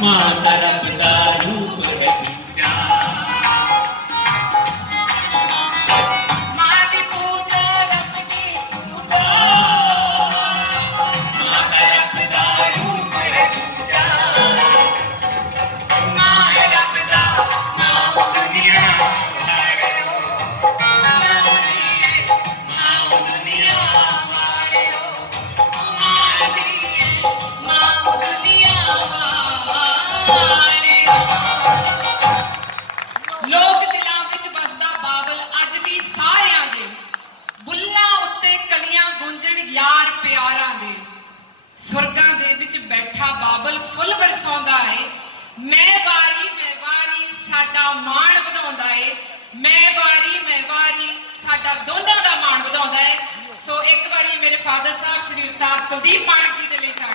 Mataram ਫੁੱਲ ਵਰਸਾਉਂਦਾ ਹੈ ਮੈਂ ਵਾਰੀ ਮੈਂ ਵਾਰੀ ਸਾਡਾ ਮਾਣ ਵਧਾਉਂਦਾ ਹੈ ਮੈਂ ਵਾਰੀ ਮੈਂ ਵਾਰੀ ਸਾਡਾ ਦੋਨਾਂ ਦਾ ਮਾਣ ਵਧਾਉਂਦਾ ਹੈ ਸੋ ਇੱਕ ਵਾਰੀ ਮੇਰੇ ਫਾਦਰ ਸਾਹਿਬ, ਸ਼੍ਰੀ ਉਸਤਾਦ ਕੁਲਦੀਪ ਮਾਨਕ ਜੀ ਦੇ ਲਈ ਤਾੜੀਆਂ